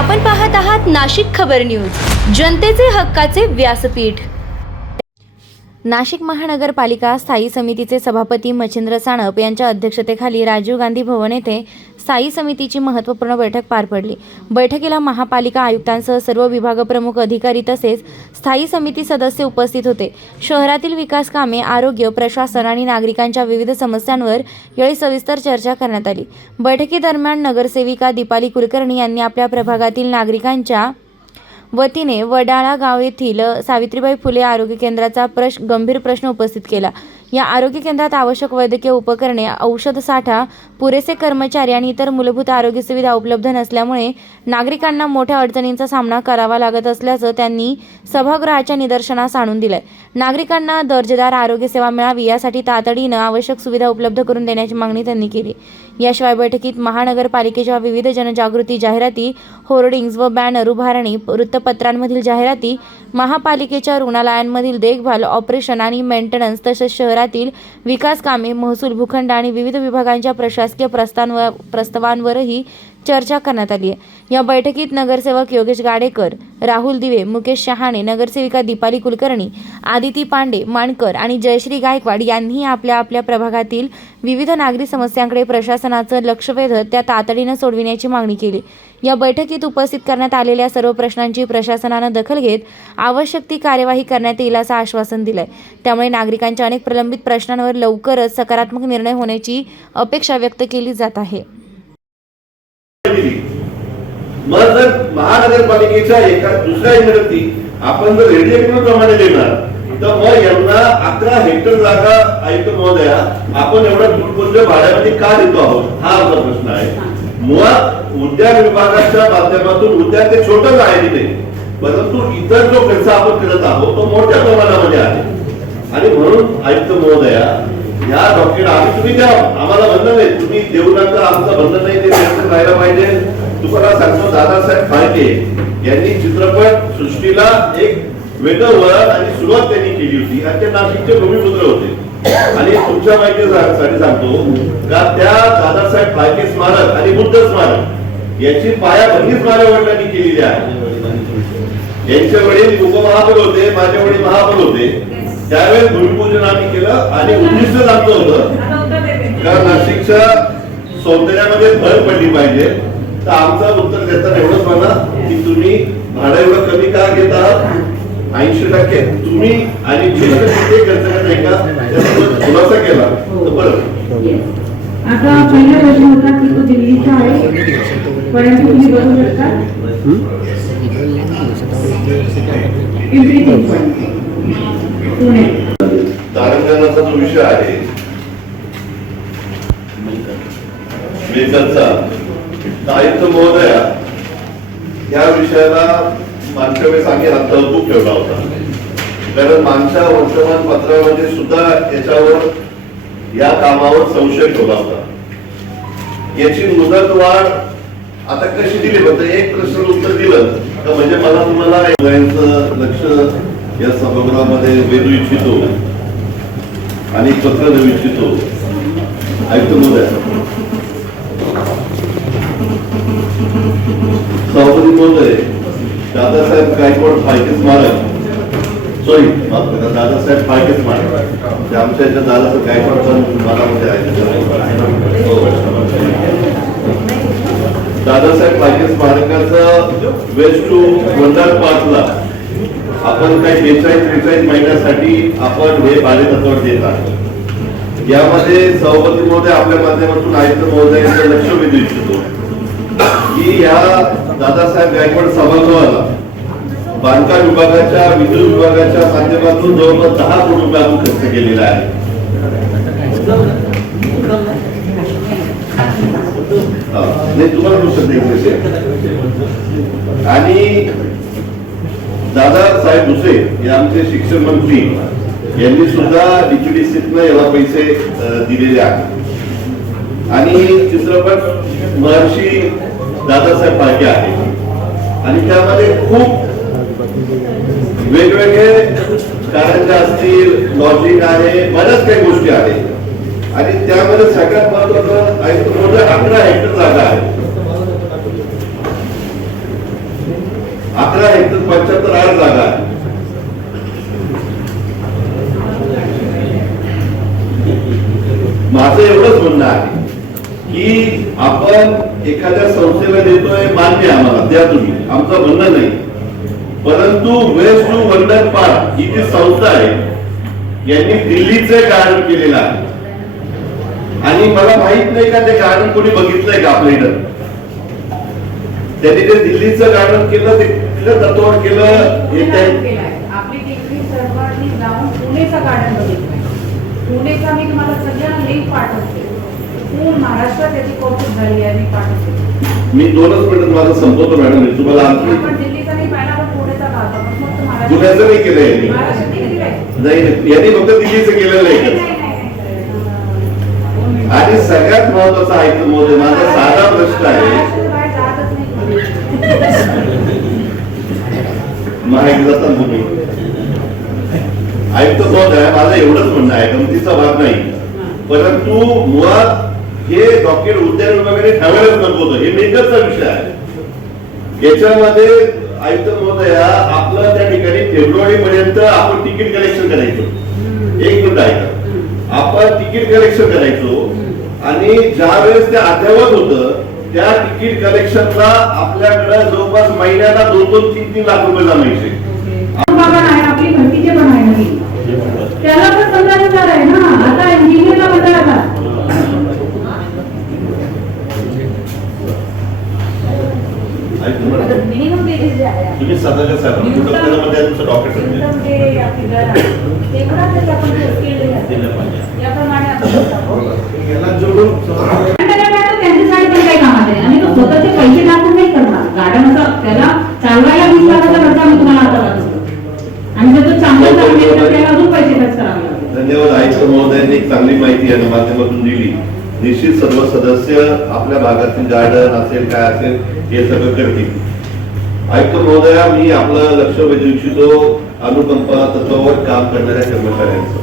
आपण पाहत आहात नाशिक खबर न्यूज, जनतेचे हक्काचे व्यासपीठ। नाशिक महानगरपालिका स्थायी समितीचे सभापती मच्छिंद्र सानप यांच्या अध्यक्षतेखाली राजीव गांधी भवन येथे स्थायी समितीची महत्त्वपूर्ण बैठक पार पडली। बैठकीला महापालिका आयुक्तांसह सर्व विभाग प्रमुख अधिकारी तसेच स्थायी समिती सदस्य उपस्थित होते। शहरातील विकास कामे, आरोग्य, प्रशासन आणि नागरिकांच्या विविध समस्यांवर यावेळी सविस्तर चर्चा करण्यात आली। बैठकीदरम्यान नगरसेविका दीपाली कुलकर्णी यांनी आपल्या प्रभागातील नागरिकांच्या वतीने वडाळा गाव येथील सावित्रीबाई फुले आरोग्य केंद्राचा गंभीर प्रश्न उपस्थित केला। या आरोग्य केंद्रात आवश्यक वैद्यकीय उपकरणे, औषध साठा, पुरेसे कर्मचारी आणि इतर मूलभूत आरोग्य सुविधा उपलब्ध नसल्यामुळे नागरिकांना मोठ्या अडचणींचा सामना करावा लागत असल्याचं त्यांनी सभागृहाच्या निदर्शनास आणून दिलंय। नागरिकांना दर्जेदार आरोग्य सेवा मिळावी यासाठी तातडीनं आवश्यक सुविधा उपलब्ध करून देण्याची मागणी त्यांनी केली। याशिवाय बैठकीत महानगरपालिकेच्या विविध जनजागृती जाहिराती, होर्डिंग्ज व बॅनर उभारणी, वृत्तपत्रांमधील जाहिराती, महापालिकेच्या रुग्णालयांमधील देखभाल, ऑपरेशन आणि मेंटेनन्स तसेच शहरातील विकास कामे, महसूल, भूखंड आणि विविध विभागांच्या प्रशासकीय प्रस्तावांवरही चर्चा करण्यात आली आहे। या बैठकीत नगरसेवक योगेश गाडेकर, राहुल दिवे, मुकेश शहाणे, नगरसेविका दीपाली कुलकर्णी, आदिती पांडे माणकर आणि जयश्री गायकवाड यांनी आपल्या आपल्या प्रभागातील विविध नागरी समस्यांकडे प्रशासनाचं लक्ष वेधत त्या तातडीनं सोडविण्याची मागणी केली। या बैठकीत उपस्थित करण्यात आलेल्या सर्व प्रश्नांची प्रशासनानं दखल घेत आवश्यक ती कार्यवाही करण्यात येईल असं आश्वासन दिलंय। त्यामुळे नागरिकांच्या अनेक प्रलंबित प्रश्नांवर लवकरच सकारात्मक निर्णय होण्याची अपेक्षा व्यक्त केली जात आहे। मग जर महानगरपालिकेच्या एका दुसऱ्या इमारती आपण जर रेडिएटर प्रमाणे देणार तर मग यांना 11 हेक्टर जागा आयुक्त महोदया आपण एवढा तुटपुंज भाड्यामध्ये का देतो आहोत हा आपला प्रश्न आहे। मुळात उद्यान विभागाच्या माध्यमातून उद्यान ते छोटंच आहे तिथे, परंतु इतर जो खर्च आपण करत आहोत तो मोठ्या प्रमाणामध्ये आहे आणि म्हणून आयुक्त महोदया या डॉक्टर आम्ही तुम्ही द्या, आम्हाला बंधन नाही, तुम्ही देऊ नका, आमचं बंधन नाही, ते राहायला पाहिजे। तुम्हाला सांगतो दादासाहेब फाळके यांनी चित्रपट सृष्टीला एक वेगळं वळण आणि सुरुवात त्यांनी केली होती आणि ते नाशिकचे भूमिपुत्र होते। आणि तुमच्या माहितीसाठी सांगतो का त्या दादासाहेब फाळके स्मारक आणि बुद्ध स्मारक याची पायाभरणीच माझ्या वडिलांनी केलेली आहे। यांचे वडील उपमहापौर होते, माझे वडील महापौर होते, त्यावेळेस भूमिपूजन आम्ही केलं आणि उद्दिष्ट आमचं होतं का नाशिकच्या सौंदर्यामध्ये भर पडली पाहिजे। तर आमचं उत्तर देताना एवढंच म्हणा की तुम्ही भाडं एवढं कमी का घेता, 80% तुम्ही आणि 20% खर्च करताय का, त्याचा खुलासा केला तर बरं। आता पहिला प्रश्न होता की तो दिल्लीचा आहे, परंतु तुम्ही बघू शकता तारंगणाचा जो विषय आहे मेकरचा, आयुक्त महोदया या विषयाला मागच्या वेळेस आम्ही तहकूब ठेवला होता, कारण मागच्या वर्तमानपत्रामध्ये सुद्धा याच्यावर या कामावर संशय ठेवला होता। याची मुदतवाढ आता कशी दिली, फक्त एक प्रश्न उत्तर दिलं तर म्हणजे मला तुम्हाला लक्ष या सभागृहामध्ये वेधू इच्छितो आणि पत्र देऊ इच्छितो। आयुक्त महोदय, सभापती महोदय, दादासाहेब गायकवाड फाळके स्मारक, सॉरी माफ करा, दादासाहेब फाळके स्मारक, आमच्या याच्या दादासाहेब गायकवाड पण मनामध्ये आहे। दादासाहेब फाळके स्मारकाचं वेस्ट टू वंडर पार्कला आपण काही 43 महिन्यासाठी आपण हे भाडे तत्वावर देत आहोत। यामध्ये सभापती महोदय आपल्या माध्यमातून आयुक्त महोदयांचं लक्ष वेधू इच्छितो की या दादासाहेब गायकवाड सभागृहाला बांधकाम विभागाच्या, विद्युत विभागाच्या माध्यमातून जवळपास 10 कोटी रुपये आपण खर्च केलेला आहे। नाही तुम्हाला आणि दादासाहेब भुसे हे आमचे शिक्षण मंत्री यांनी सुद्धा डीपीडीसीतनं याला पैसे दिलेले आहेत आणि चित्रपट महर्षी दादासाहेब फाळके आहे आणि त्यामध्ये खूप वेगवेगळे कारंजे असतील, लॉजिक आहे, बऱ्याच काही गोष्टी आहेत आणि त्यामध्ये सगळ्यात महत्वाचं 11 हेक्टर जागा आहे। 75 जागा आहे. माझं एवढंच म्हणणं आहे की आपण एखाद्या संस्थेला देतोय, मान्य आम्हाला द्या तुम्ही, आमचं म्हणणं नाही, परंतु वेस्ट टू वंडर पार्क ही जी संस्था आहे यांनी दिल्लीचे गार्डन केलेलं आहे आणि मला माहित नाही का ते गार्डन कोणी बघितलंय का आपल्या इथं. त्यांनी ते दिल्लीचं गार्डन केलं, ते तत्वावर केलं. आपली टेकडी सर्वांनी जाऊन पुणेचं गार्डन बघितलंय. पुणेचा मी तुम्हाला सगळ्यांना लिंक पाठवते. पूर्ण महाराष्ट्रात त्याची कौतुक झाली आहे, मी पाठवते. मी 2च मिनिटात माझं संपवतो मॅडम. मी तुम्हाला आपण दिल्लीचा नाही पाहिला, पण पुणेचा पाहतो. पण फक्त पुण्याचं नाही केलं यांनी. महाराष्ट्रात नाही केलंय. नाही, यांनी फक्त दिल्लीचं केलेलं आहे. आणि सगळ्यात महत्वाचं आहे मोदी, माझा साधा प्रश्न आहे, माहिती जातात तुम्ही आयुक्त महोदय, माझं एवढंच म्हणणं आहे, गमतीचा भाग नाही, परंतु मुळात हे डॉक्टर उद्यान विभागाने ठेवायलाच नको होतं. हे मेकरचा विषय आहे. याच्यामध्ये आयुक्त महोदया, आपलं त्या ठिकाणी फेब्रुवारी पर्यंत आपण तिकीट कलेक्शन करायचो. 1 मिनिट ऐका, आपण तिकीट कलेक्शन करायचो आणि ज्या वेळेस ते अद्यावत होतं त्या तिकीट कलेक्शनला आपल्याकडे जवळपास महिन्याला 2-3 लाख रुपये जमायचे. आपली भरतीचे पण आहे नवीन, त्याला पण 15,000 आहे ना. आता इंजिनियरला 15,000. मिनिमम वेजेस जे आहे, तुम्ही सदाच्या साहेब कुठं त्यामध्ये तुमचं डॉक्टर मिनिमम जे आपली दर आहे तेवढा तरी आपण दिलं पाहिजे. याप्रमाणे याला जोडून त्यांच्यासाठी पण काही कामात आहे आणि तो स्वतःचे पैसे टाकून नाही करणार. गार्डन असं त्याला चालवायला 20 लाखाचा खर्च आम्ही तुम्हाला आता वाटतो आणि जर तो चांगलं चालवेल तर त्याला अजून पैसे खर्च करावे लागेल. धन्यवाद. आयुक्त महोदयांनी एक चांगली माहिती या माध्यमातून दिली. निश्चित सर्व सदस्य आपल्या भागातील गार्डन असेल काय असेल हे सगळं करतील. आयुक्त महोदया, मी आपलं लक्ष वेधू इच्छितो अनुकंपा तत्वावर काम करणाऱ्या कर्मचाऱ्यांचं.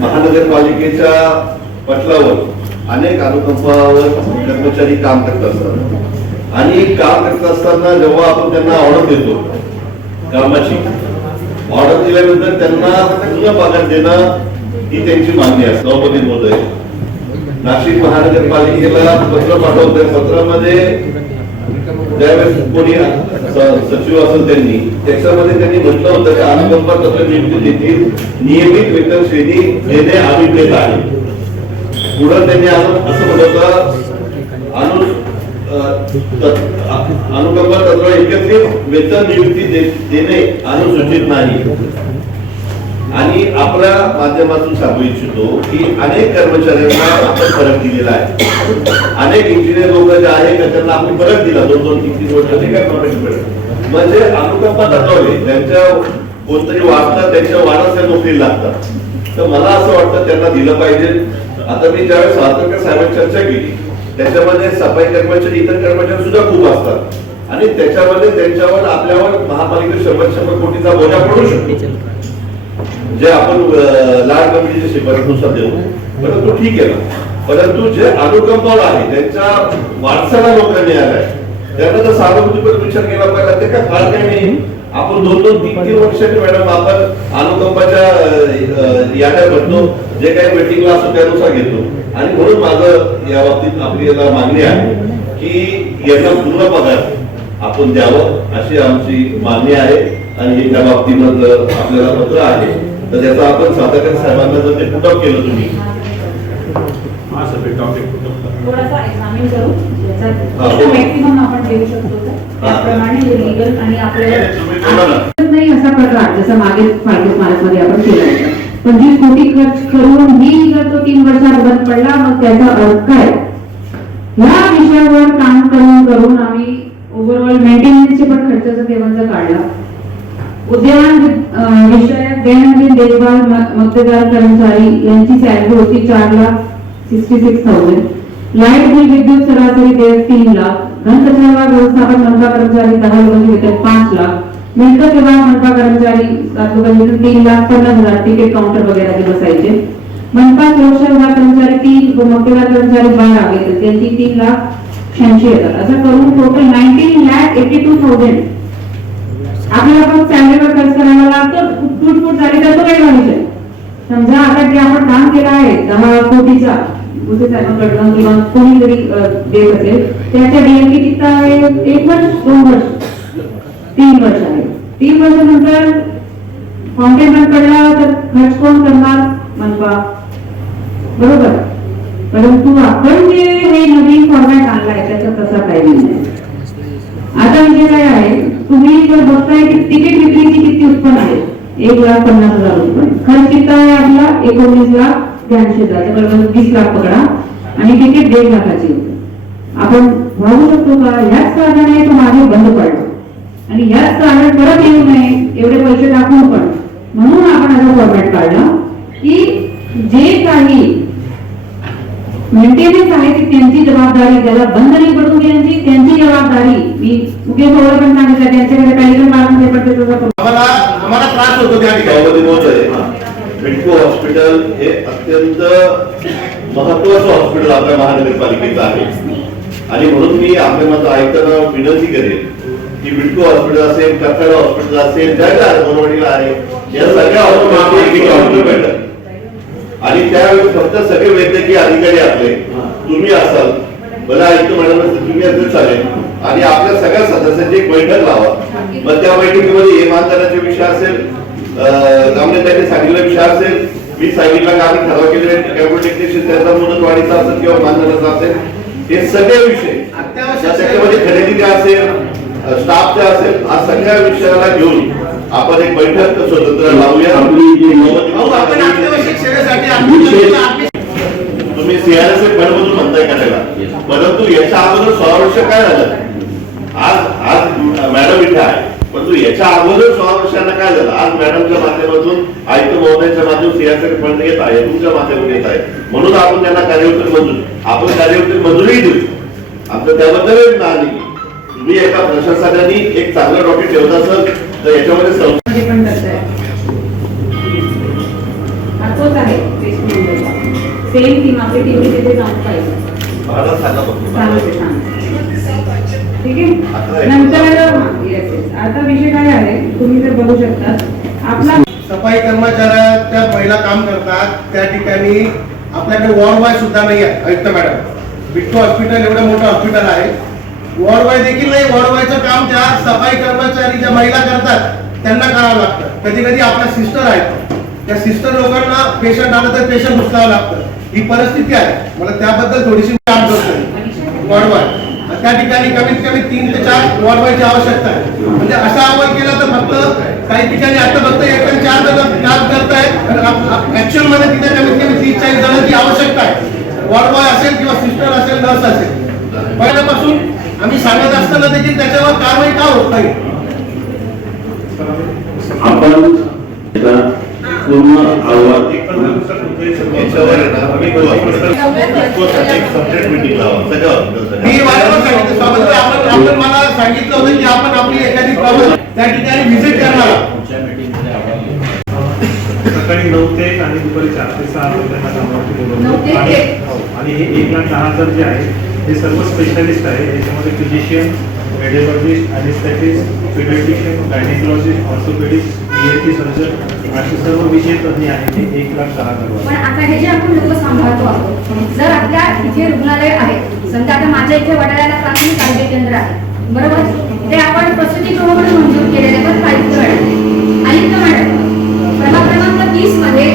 महानगरपालिकेच्या पटलावर अनेक अनुकंपावर कर्मचारी काम करत असतात आणि काम करत असताना जेव्हा आपण त्यांना ऑर्डर देतो कामाची, ऑर्डर दिल्यानंतर त्यांना पूर्ण पगार देणं ही त्यांची मागणी आहे. सभापती महोदय, नाशिक महानगरपालिकेला पत्र पाठवतोय. पत्रामध्ये ज्यावेळेस कोणी सचिव असेल त्यांनी त्याच्यामध्ये त्यांनी म्हटलं होतं की अनुकंपा तत्व नियुक्ती देखील नियमित वेतन श्रेणी देणे अभिप्रेत आहे. पुढे त्यांनी असं म्हटलं अनुकंपा तत्व एकत्रित वेतन नियुक्ती देणे अनुसूचित नाही. आणि आपल्या माध्यमातून सांगू इच्छितो की अनेक कर्मचाऱ्यांना आपण फरक दिलेला आहे. अनेक इंजिनियर लोक जे आहेत त्यांना आपण फरक दिला 2-3 वर्ष म्हणजे अनुकंपा तत्वाने त्यांच्या कोणतरी वाढतात, त्यांच्या वाढाच्या नोकरी लागतात. तर मला असं वाटतं त्यांना दिलं पाहिजे. आता मी ज्यावेळेस सातारकर साहेबांची चर्चा केली त्याच्यामध्ये सफाई कर्मचारी, इतर कर्मचारी सुद्धा खूप असतात आणि त्याच्यामध्ये त्यांच्यावर आपल्यावर महापालिका 100 कोटीचा बोजा पडू शकतो जे आपण लाड कमिटीच्या शिफारशीनुसार देऊ. परंतु ठीक आहे ना, परंतु जे अनुकंपावर आहे त्यांच्या वारसाला नोकऱ्या मिळाल्या त्यांना तर सहानुभूतीपर विचार केला पाहिजे. ते काय फार काही नाही. आपण 2-3 वर्षांनी मॅडम आपण अनुकंपाच्या याद्या भरतो, जे काही वेटिंगला असतो त्यानुसार घेतो. आणि म्हणून माझं या बाबतीत आपल्याला मागणी आहे की याचा पूर्ण पगार आपण द्यावं अशी आमची मागणी आहे. आणि हे त्या बाबतीमध्ये आपल्याला पत्र आहे तर त्याचा आपण सातारकर साहेबांना जर ते पुटअप केलं तुम्ही थोडासा एक्झामिन करू मॅक्सिमम आपण देऊ शकतो त्याप्रमाणे लीगल आणि आपल्याला नाही असा प्रकार जसं मागे फायदे स्मारकमध्ये आपण केला होता. 25 कोटी खर्च करून ही जर तो 3 वर्षात बंद पडला मग त्याचा अर्थ काय? या विषयावर काम करून आम्ही ओव्हरऑल मेंटेनन्सचे पण खर्चाचा तेव्हाचा काढला. उद्यान विषयक दैनंदिन देखभाल मक्तेदार कर्मचारी यांची सॅलरी होती 4,66,000. लाईट बिल विद्युत सरासरी देय 3 लाख. घनकचरा व्यवस्थापन मनपा कर्मचारी 10 लोकांचे वेतन 5 लाख. मिळकत विभाग मनपा कर्मचारी 7 लोकांचे वेतन 3,50,000. तिकीट काउंटर वगैरे ते बसायचे. मनपा सुरक्षा विभाग कर्मचारी 3, मक्तेदार कर्मचारी 12 वेतन त्यांची 3,86,000. असं करून टोटल 19,82,000 आपल्याला पण फॅमिलीवर खर्च करायला लागतो, फूट झाली तर तो वेगळा विषय. समजा आता जे आपण काम केलं आहे 10 कोटीचा कडनं किंवा कोणीतरी देत असेल, त्याच्या डीएमपी किती आहे? 1 वर्ष, 2 वर्ष, 3 वर्ष आहे. 3 वर्षानंतर फाउंटेन बंद पडला तर खर्च कोण करणार? मनपा, बरोबर. परंतु आपण जे हे नवीन फॉर्मॅट आणलाय त्याचा तसा काही नाही. आता विषय काय आहे, तुम्ही जर बघताय की तिकीट विक्रीची किती उत्पन्न आहे? 1,50,000 रुपये. खर्च किती आहे आपला? 19,82,000, बरोबर 20 लाख पकडा, आणि तिकीट 1.5 लाखाची होते. आपण भावू शकतो का? ह्याच कारणाने तो मागे बंद पडला, आणि ह्याच कारणाने परत येऊ नये एवढे पैसे टाकून पण म्हणून आपण असा फॉर्मॅट काढला की जे काही मेंटेनन्स आहे ती त्यांची जबाबदारी, त्याला बंद नाही पडून द्यायची, त्यांची जबाबदारी. मी मुकेश भाऊला पण सांगितलं, त्यांच्याकडे काही पण मागून ते पडते तसं आम्हाला त्रास होतो त्या ठिकाणी. मेडिको हॉस्पिटल हे अत्यंत महत्वाचं हॉस्पिटल आपल्या महानगरपालिकेचं आहे, आणि म्हणून मी आपल्या माझं आयुक्तांना विनंती करेन की मेडिको हॉस्पिटल असेल, कथाडा हॉस्पिटल असेल, ज्या मनवडीला आहे, या सगळ्या हॉस्पिटल भेटल. आणि त्यावेळी फक्त सगळे वैद्यकीय अधिकारी आपले, तुम्ही असाल, मला आयुक्त मॅडम तुम्ही असेल चालेल, आणि आपल्या सगळ्या सदस्यांची एक बैठक लावा. मग त्या बैठकीमध्ये इमानदाराचे विषय असेल, गामने त्यांनी सांगितलेला विषय असेल, मी सांगितलं का आम्ही ठराव केले कॅम्प्युटर टेक्निशियन त्याचा मुदतवाढीचा असेल किंवा मानधनाचा असेल, हे सगळे विषय त्याच्यामध्ये खरेदी असेल, स्टाफचा असेल, हा सगळ्या विषयाला घेऊन आपण एक बैठक स्वतंत्र लावूया. तुम्ही सीआरएसएफ फंड मधून म्हणताय करायला, परंतु याच्या अगोदर 16 वर्ष काय झालं? आज मॅडम इथे आहे, परंतु याच्या अगोदर 16 वर्षांना काय झालं? आज मॅडमच्या माध्यमातून, आयुक्त महोदयाच्या माध्यमातून सीआरएसएफ फंड येत आहे, तुमच्या माध्यमातून येत आहे, म्हणून आपण त्यांना कार्यवृत्ती मंजूर, आपण कार्यवृत्ती मंजुरी देऊ. आमचं त्याबद्दल नाही. तुम्ही एका प्रशासनाने एक चांगलं डॉक्टर ठेवत असाल तर याच्यामध्ये पण करताय. तोच आहे सेम टीम, आपली टीम तिथे जाऊन पाहिजे. ठीक आहे. नंतर आता विषय काय आहे, तुम्ही जर बघू शकता आपला सफाई कर्मचाऱ्याच्या महिला काम करतात, त्या ठिकाणी आपल्याकडे वॉर्डवाय सुद्धा नाही आहे. आयुक्त मॅडम, बिट्टो हॉस्पिटल एवढं मोठं हॉस्पिटल आहे, वॉर्डवाय देखील नाही. वॉर्डवायचं काम त्या सफाई कर्मचारी ज्या महिला करतात त्यांना करावं लागतं. कधी कधी आपल्या सिस्टर आहेत, त्या सिस्टर लोकांना पेशंट आलं तर पेशंट उचलावं लागतं. ही परिस्थिती आहे. मला त्याबद्दल थोडीशी काम करतो. वॉर्डवाय त्या ठिकाणी कमीत कमी 3 ते 4 वॉर्डवायची आवश्यकता आहे. म्हणजे असा अमल केला तर फक्त काही ठिकाणी आता फक्त 1 ते 4 जण काम करतायत, ऍक्च्युअल मध्ये तिथे कमीत कमी 30-40 जणांची आवश्यकता आहे. वॉर्डवाय असेल किंवा सिस्टर असेल, नर्स असेल. पहिल्यापासून आम्ही सांगत असताना देखील त्याच्यावर कारवाई का होत नाही? आपण पूर्ण आव्हान याच्यावर आपण मला सांगितलं होतं की आपण आपली एखादी प्रॉब्लेम त्या ठिकाणी व्हिजिट करणार. सकाळी 9 ते 1 आणि दुपारी 4 ते 6 त्यांना कामावरती बोलवतो. आणि हे 1,10,000 जे आहे हे सर्व स्पेशालिस्ट आहे. याच्यामध्ये physician, radiologist, anaesthetist, paediatrician, gynaecologist, orthopaedics, ENT surgeon असे सर्व विषय तज्ञ आहेत. ते 1,10,000. पण आता हे जे आपण लोक सांभाळतो आहोत, जर आपल्या इथे रुग्णालय आहे, समजा आता माझ्या इथे वडाळ्याला प्राथमिक आरोग्य केंद्र आहे, बरोबर, ते आपण प्रसूतीगृह म्हणून मंजूर केलेले. पण आयुक्त मॅडम प्रभाग क्रमांक 30 मध्ये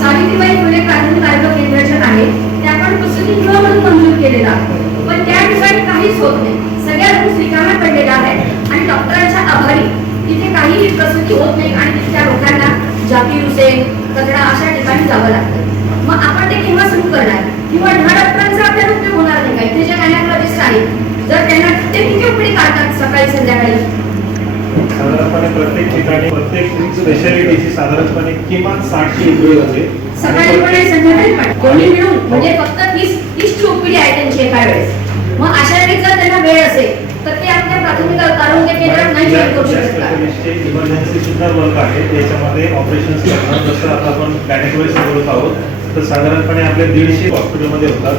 सावित्रीबाई फुले प्राथमिक आरोग्य केंद्र जे आहे ते आपण प्रसूतीगृह म्हणून मंजूर केलेलं आहे. पण त्या ठिकाणी काहीच होत नाही, सगळ्या रूम्स रिकाम्या पडलेल्या आहेत आणि डॉक्टरांच्या आभारी तिथे काहीही प्रसूती होत नाही आणि तिथल्या लोकांना जाकीर हुसेन, कचरा अशा ठिकाणी जावं लागतं. मग आपण ते केव्हा सुरू करणार? किंवा ह्या डॉक्टरांचा आपल्याला उपयोग होणार नाही का? इथे जे गायनेकॉलॉजिस्ट आहेत, जर त्यांना ते किती उपयोग काढतात सकाळी संध्याकाळी? साधारणपणे प्रत्येक ठिकाणी प्रत्येक स्पेशालिटीची साधारणपणे किमान 60 एम्प्लॉई होते. सकाळी पण आणि संध्याकाळी पण दोन्ही मिळून म्हणजे फक्त 30 ची ओपीडी आहे त्यांची एका वेळेस. मग अशा वेळी जर त्यांना वेळ असेल तर ते आपल्या प्राथमिक आरोग्य केंद्रात नाही जॉईन करू शकत का? इमर्जन्सी सुद्धा वर्क आहे त्याच्यामध्ये ऑपरेशन करणं, जसं आता आपण गॅनेकोलॉजी बोलत आहोत तर साधारणपणे आपल्या 150 हॉस्पिटलमध्ये होतात,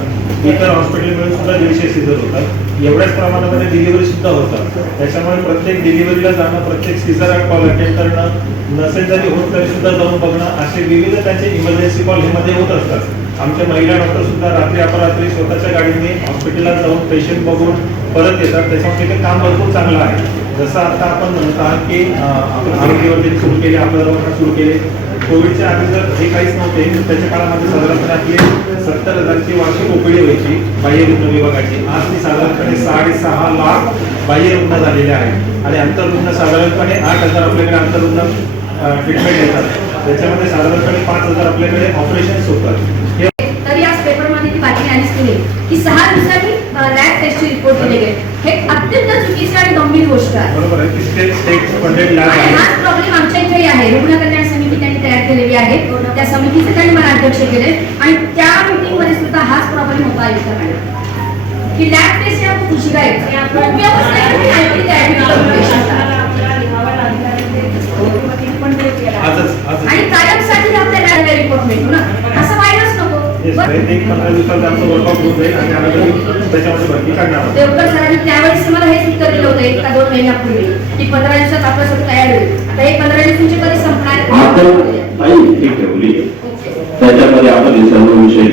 इतर हॉस्पिटल मिळून सुद्धा 150 सीझर होतात, एवढ्याच प्रमाणामध्ये डिलिव्हरी सुद्धा होतात. त्याच्यामुळे प्रत्येक डिलिव्हरीला जाणं, प्रत्येक सीझर कॉल अटेंड करणं, नसेल जरी होत तरी सुद्धा जाऊन बघणं, असे विविध त्यांचे इमर्जन्सी कॉल ह्यामध्ये होत असतात. आमच्या महिला डॉक्टर सुद्धा रात्री अपरात्री स्वतःच्या गाडीने हॉस्पिटलला जाऊन पेशंट बघून परत येतात. त्याच्यामुळे ते काम भरपूर चांगलं आहे. जसं आता आपण म्हणत आहात की आपण आरोग्यवर्धिनी सुरू केले, आपल्या दवाखाना सुरू केले. कोविडच्या आधी जर हे काहीच नव्हते, त्याच्या काळामध्ये साधारणपणे आपली 70,000ची वार्षिक ओपीडी व्हायची बाह्य रुग्ण विभागाची. आज ती साधारणपणे 6.5 लाख बाह्य रुग्ण झालेले आहेत आणि आंतररुग्ण साधारणपणे 8,000 आपल्याकडे आंतररुग्ण ट्रीटमेंट येतात. त्याच्यामध्ये साधारणपणे 5,000 आपल्याकडे ऑपरेशन्स होतात. तरी आज पेपरमध्ये ती बातमी आलीच की नाही की 6 दिवसांनी लॅब टेस्टचे रिपोर्ट दिले गेले. हे अत्यंत चुकीचं आणि गंभीर गोष्ट आहे. बरोबर आहे, स्टेट फंडेड लॅब आणि आहे. हाच प्रॉब्लेम आमच्या इथेही आहे. रुग्ण कल्याण समिती त्यांनी तयार केलेली आहे, त्या समितीचे त्यांनी मला अध्यक्ष केले आणि त्या मीटिंग मध्ये सुद्धा हाच प्रॉब्लेम होता आयुक्ताकडे की लॅब टेस्ट या खूप उशिरा येतात. खूप व्यवस्थित आणि माहिती तयार केली करून पेशंटला. आणि कायमसाठी आपल्याला रिपोर्ट मिळतो ना, असं व्हायलाच नको. एक 15 दिवसात आमचं वर्कआउट होऊन जाईल आणि आम्ही त्याच्यामध्ये भरती काढणार आहोत. देवकर सरांनी त्यावेळेस मला हेच उत्तर दिलं होतं 1 का 2 महिन्यापूर्वी की 15 दिवसात आपलं सगळं तयार होईल. आता हे 15 दिवस तुमचे कधी संपणार? आपण ठीक ठेवली त्याच्यामध्ये आपण हे सर्व विषय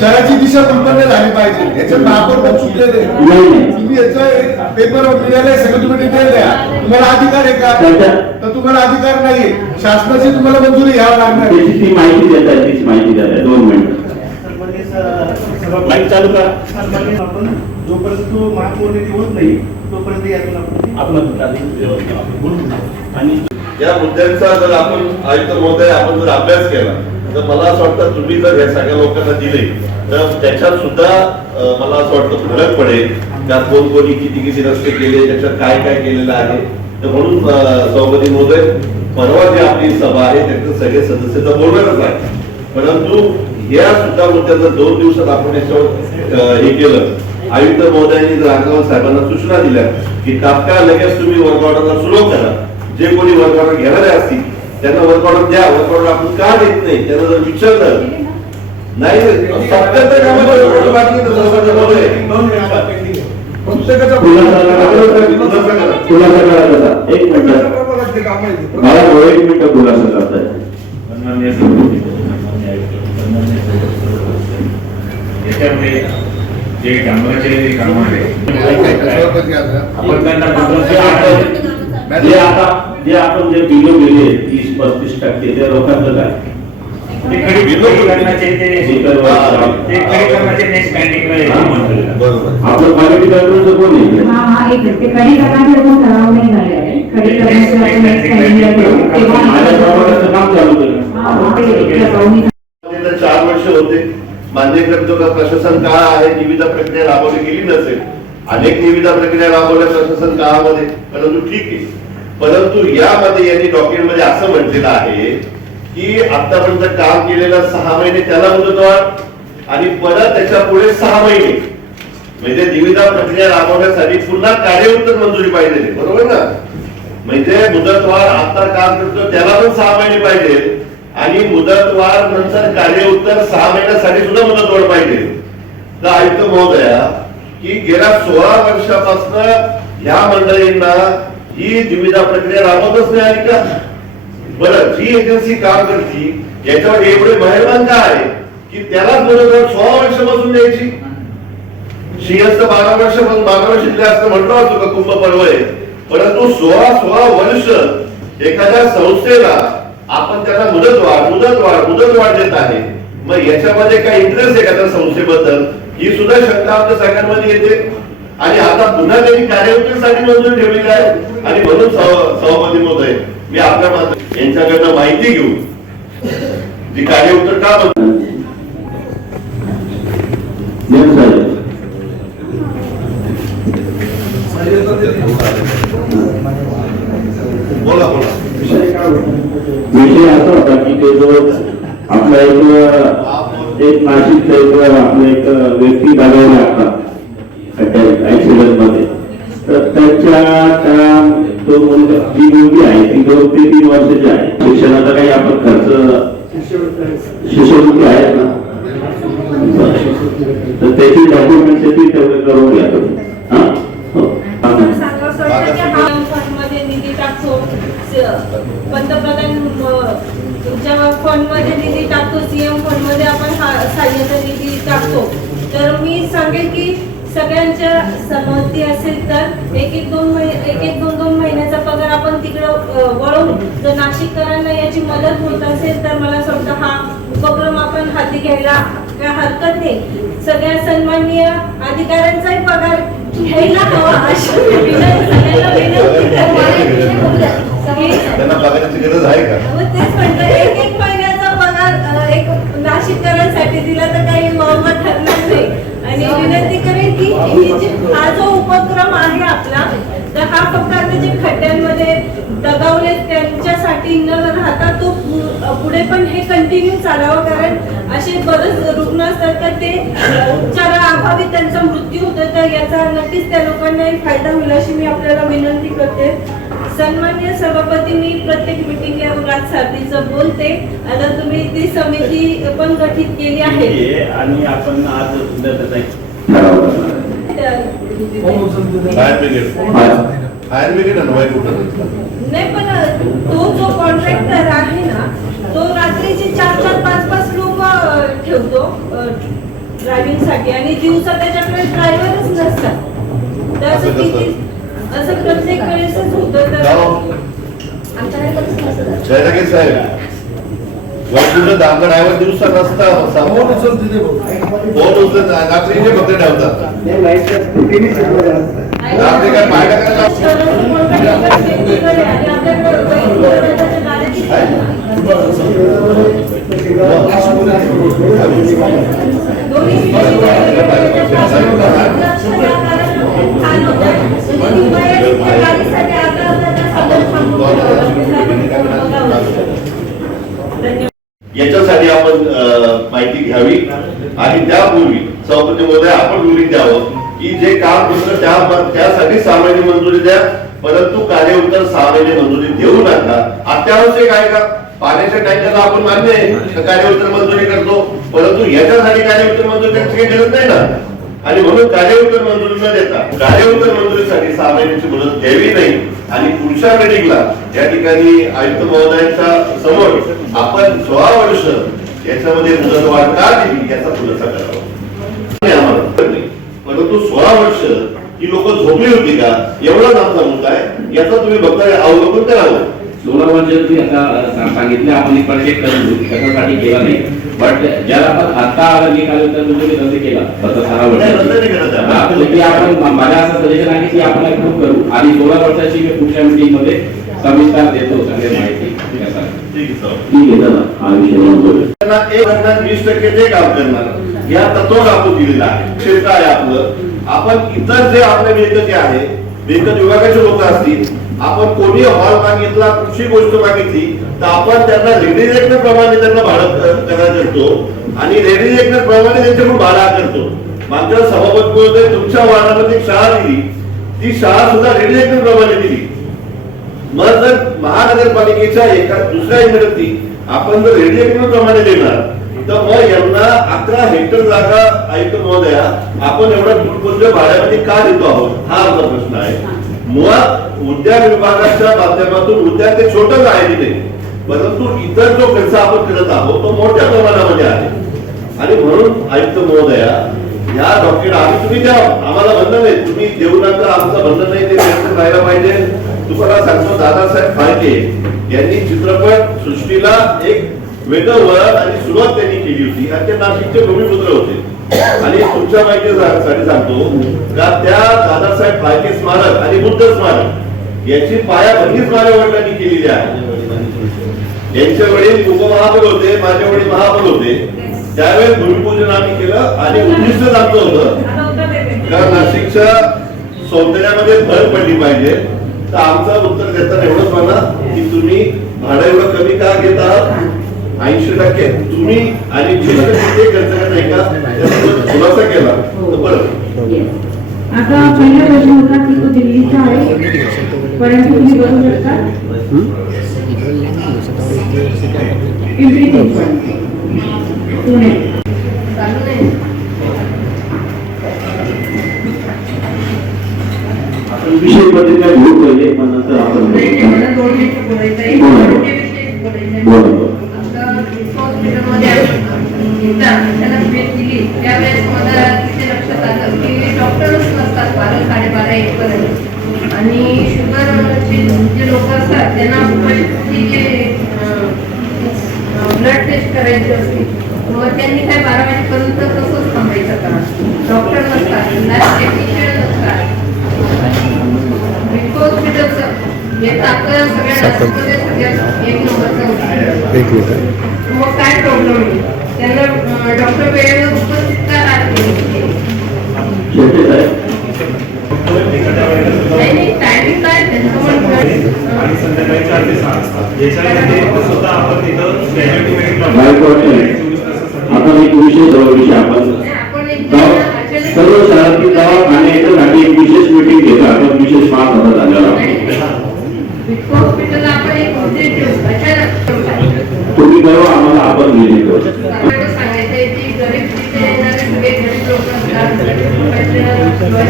शहराची दिशा संपन्न झाली पाहिजे. याच्यात आपण पण चुकलेले तुम्ही याचा एक पेपर मिळालंय, सगळं तुम्ही डिटेल द्या. तुम्हाला अधिकार आहे का? तर तुम्हाला अधिकार नाहीये. शासनाची तुम्हाला मंजुरी घ्यावी लागणार. त्याची ती माहिती देता आहे, तीच माहिती देत आहे. 2 मिनिट लाईट चालू करा. आपण जोपर्यंत तो महापौरनिधी होत नाही तोपर्यंत यातून आपण आणि या मुद्द्यांचा जर आपण आयुक्त महोदय आपण जर अभ्यास केला तर मला असं वाटतं तुम्ही जर या सगळ्या लोकांना दिले तर त्याच्यात सुद्धा मला असं वाटतं फरक पडेल. त्यात कोण कोणी किती किती रस्ते केले, त्याच्यात काय काय केलेलं आहे. तर म्हणून सभापती महोदय, परवा जी आपली सभा आहे त्याचे सगळे सदस्य तर बोलणारच आहे, परंतु या सुद्धा मुद्द्याचं 2 दिवसात आपण याच्यावर हे केलं. आयुक्त महोदयांनी जर अग्रवाल साहेबांना सूचना दिल्या की तात्काळ लगेच तुम्ही वर्क ऑर्डरला सुरू करा. जे कोणी वर्क ऑर्डर घेणारे असतील त्यांना वर्क ऑर्डर द्या. वर्क ऑर्डर आपण का देत नाही त्यांना जर विचारलं नाही सत्याहत्तर कामाचं वर्क ऑर्डर बाकी तर सहसा बोलले. खुलासा करा. एक मिनिट मला 1 मिनिट खुलासा करताय. याच्यामध्ये जे डांबराचे काम आहे आपण त्यांना जे आपण जे बिलो गेले 30-35% त्या लोकांचं काय? आपलं क्वालिटी कंट्रोलचं कोण आहे? काम चालू केलं. 4 वर्ष होते. मान्य करतो का प्रशासन काळ आहे, निविदा प्रक्रिया राबवली गेली नसेल. अनेक निविदा प्रक्रिया राबवल्या प्रशासन काळामध्ये, परंतु ठीक आहे. परंतु यामध्ये यांनी डॉक्युमेंटमध्ये असं म्हटलेलं आहे की आतापर्यंत काम केलेलं 6 महिने त्याला मुदतवाढ आणि परत त्याच्या पुढे 6 महिने, म्हणजे निविदा प्रक्रिया राबवण्यासाठी पुन्हा कार्यउत्तर मंजुरी पाहिजे. बरोबर ना? म्हणजे मुदतवाढ आता काम करतो त्याला पण 6 महिने पाहिजे आणि मुदतवाढ नंतर कार्यउत्तर 6 महिन्यासाठी सुद्धा मुदतवाढ पाहिजे. तर आयुक्त महोदया की गेल्या 16 वर्षापासून ह्या मंडळींना ही निविदा प्रक्रिया राबवतच नाही आली का? बरं, जी एजन्सी काम करती याच्यावर एवढे मेहरबान का आहे की त्यालाच मुदतवाढ 16 वर्षापासून द्यायची? सीएस 12 वर्षापासून 12 वर्ष दिले असं म्हटलं होतं का कुंभ पर्व आहे, परंतु 16 वर्ष एखाद्या संस्थेला आपण त्यांना मुदतवाढ देत आहे. मग याच्यामध्ये काय इंटरेस्ट आहे का त्या संस्थेबद्दल? ही सुद्धा शंका आपल्या सगळ्यांमध्ये येते. आणि आता पुन्हा त्यांनी कार्योत्तरसाठी मंजुरी ठेवलेली आहे आणि म्हणून सभापती महोदय मी आपल्या यांच्याकडनं माहिती घेऊ जी कार्योत्तर का बोला विषय असा होता की ते जो आपला एक नाशिकचा आपला एक व्यक्ती बघायला लागतात हॉस्पिटलमध्ये. तर त्याच्या तो ती मुलगी आहे ती 2 ते 3 वर्षाची आहे. शिक्षणाचा काही आपण खर्च शिष्यवृत्ती आहे ना, तर त्याची डॉक्युमेंट तेवढे करून घ्या तुम्ही. फंडमध्ये निधी टाकतो, पंतप्रधान तुमच्या फंडमध्ये निधी टाकतो, सीएम फंडमध्ये आपण सहाय्यता निधी टाकतो. तर मी सांगेन की सगळ्यांच्या सहमती असेल तर एक दोन महिन्याचा पगार आपण तिकडं वळवून जर नाशिककरांना याची मदत होत असेल तर मला असं वाटतं हा उपक्रम आपण हाती घ्यायला काय हरकत नाही. सगळ्या सन्माननीय अधिकाऱ्यांचाही पगार घ्यायला हवा अशी सगळ्यांना विनंती त्यांना पगाराची गरज आहे का? तेच म्हटलं एक महिन्याचा पगार एक नाशिककरांसाठी दिला तर काही महत्व ठरणार नाही. आणि विनंती करेन की हा जो उपक्रम आहे आपला तर हा फक्त आता जे खड्ड्यांमध्ये दगावले त्यांच्यासाठी न राहता तो पुढे पण हे कंटिन्यू चालावं. कारण असे बरेच रुग्ण असतात तर ते उपचाराअभावी त्यांचा मृत्यू होतो, तर याचा नक्कीच त्या लोकांनाही फायदा होईल अशी मी आपल्याला विनंती करते. सन्मान्य सभापती, मी प्रत्येक मीटिंगला राज सारथीचं बोलते. आता तुम्ही ती समिती पण गठीत केली आहे आणि आपण आज फायर ब्रिगेड हलवाय कुठं नाही, पण तो जो कॉन्ट्रॅक्टर आहे ना तो रात्रीचे 4-5 लोक ठेवतो ड्रायव्हिंग साठी आणि दिवसा त्याच्याकडे ड्रायव्हरच नसतात. तर असं किती असं प्रत्येक वेळेसच होतं. तर आमच्याकडे कधीच नसतं. जयरागे साहेब वैकुंठ दांगड ड्रायव्हर दिवसा नसता फोन उचलत रात्रीचे फक्त ठेवतात. रात्री काय पाहिलं याच्यासाठी आपण माहिती घ्यावी आणि त्यापूर्वी सभापती महोदय आपण रुलिंग द्यावं की जे काम होतं त्यासाठी 6 महिने मंजुरी द्या, परंतु कार्य उत्तर 6 महिने मंजुरी देऊ नका. अत्यावश्यक आहे का? पाण्याच्या टँकरला आपण मान्य आहे कार्य उत्तर मंजुरी करतो, परंतु याच्यासाठी कार्य उत्तर मंजुरी करण्याची काही गरज नाही ना. आणि म्हणून कार्य उत्तर मंजुरी न देता कार्य उत्तर मंजुरीसाठी 6 महिन्याची मुदत द्यावी नाही. आणि पुढच्या मीटिंगला या ठिकाणी आयुक्त महोदयांच्या समोर आपण 16 वर्ष याच्यामध्ये मुदतवाढ का दिली याचा खुलासा करावा. परंतु 16 वर्ष ही लोक झोपली होती का एवढाच आमचा मुद्दा आहे. याचा तुम्ही बघता अवलोकन करावं. 16 वर्ष तुम्ही आता सांगितलं आपण एक प्रोजेक्ट त्याच्यासाठी केला नाही, बट ज्याला आपण आता निकाल तर तुम्ही रद्द केला फक्त 6 वर्ष. आपण माझ्या असं सजेशन आहे की आपण अप्रूव्ह करू आणि 16 वर्षाची मी पुढच्या मीटिंग मध्ये सविस्तार देतो सगळे माहिती. ठीक आहे दादा, हा विषय त्यांना 1% जे काम करणार या तत्व लागू दिलेला आहे. क्षेत्र आहे आपलं. आपण इतर जे आपले मिळकती आहे मिळकत विभागाचे लोक असतील, आपण कोणी हॉल मागितला कुठची गोष्ट मागितली तर आपण त्यांना रेडी रेकनर प्रमाणे त्यांना भाडं करायला करतो आणि रेडी रेकनर प्रमाणे त्यांच्याकडून भाडा करतो. मागच्या सभापती महोदय तुमच्या वार्डामध्ये एक शाळा दिली, ती शाळा सुद्धा रेडी रेकनर प्रमाणे दिली. मग जर महानगरपालिकेच्या एका दुसऱ्या इमारती आपण जर रेडी रेकनर प्रमाणे देणार तर मग यांना 11 हेक्टर जागा आयुक्त महोदया आपण एवढ्या तुटपुंज भाड्यामध्ये का देतो आहोत हा आमचा प्रश्न आहे. मुळात उद्यान विभागाच्या माध्यमातून उद्यान ते छोटंच आहे तिथे, परंतु इतर जो खर्च आपण करत आहोत तो मोठ्या प्रमाणामध्ये आहे. आणि म्हणून आयुक्त महोदया या डॉक्टर आम्ही तुम्ही द्या, आम्हाला बंधन नाही, तुम्ही देऊ नका, आमचं बंधन नाही, ते राहायला पाहिजे. तुम्हाला सांगतो दादासाहेब फाळके यांनी चित्रपट सृष्टीला एक वेगळं वळण आणि सुरुवात त्यांनी केली होती आणि ते नाशिकचे भूमिपुत्र होते. आणि तुमच्या माहितीसाठी सांगतो का त्या दादासाहेब फाळके स्मारक आणि बुद्ध स्मारक याची पायाभरणीच माझ्या वडिलांनी केलेली आहे. यांचे वडील उपमहापौर होते, माझे वडील महापौर होते. त्यावेळेस भूमिपूजन आम्ही केलं आणि उद्दिष्ट आमचं होतं का नाशिकच्या सौंदर्यामध्ये भर पडली पाहिजे. तर आमचं उत्तर देताना एवढंच म्हणा की तुम्ही भाडं एवढं कमी का घेत आहात. 80% तुम्ही आणि 20% खर्च करत नाही का खुलासा केला तर बरं. आता पहिला प्रश्न होता की तो दिल्लीचा आहे, परंतु तुम्ही बघू शकता पिंपरी चिंचवड, पुणे. विषय पत्रिका घेऊ पहिले, पण नंतर आपण मला 2 मिनिटं बोलायचं आहे. आरोग्याविषयी बोलायचं आहे. आता हॉस्पिटलमध्ये त्याला भेट दिली त्यावेळेस मला तिथे लक्षात आलं की डॉक्टरच नसतात 12, 12:30, 1 पर्यंत. आणि शुगरचे जे लोक असतात त्यांना उपस्थिती जे ब्लड टेस्ट करायची असते, मग त्यांनी काय 12 वाजेपर्यंत तसंच थांबायचं करा. डॉक्टर नसतात, लॅब टेक्निशियन नसतात. हॉस्पिटलचं हे तर आपल्या सगळ्या नाशिकमध्ये सगळ्यात 1 नंबरचं होतं. मग काय प्रॉब्लेम नाही, त्यांना डॉक्टर वेळेवर उपस्थित का राहते? नाही टायमिंग काय त्यांचं म्हणणं आणि संध्याकाळी 4 ते 6 असतात. याच्यामध्ये सुद्धा आपण तिथं आता एक विषय आपण सर्व शहरातील दवाखाने याच्यासाठी एक विशेष मीटिंग घेतो आपण, विशेष 5 हजार झालेला हॉस्पिटलला आपण एक उद्देश ठेवू. तुम्ही बरोबर आम्हाला आपण गेली सांगायचंय की गरीब तिथे येणारे सगळे गरीब लोक असतात,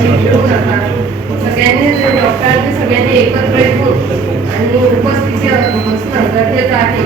शिक्षण करतात. सगळ्यांनी डॉक्टरांनी सगळ्यांनी एकत्र येऊन आणि उपस्थिती असणं गरजेचं आहे.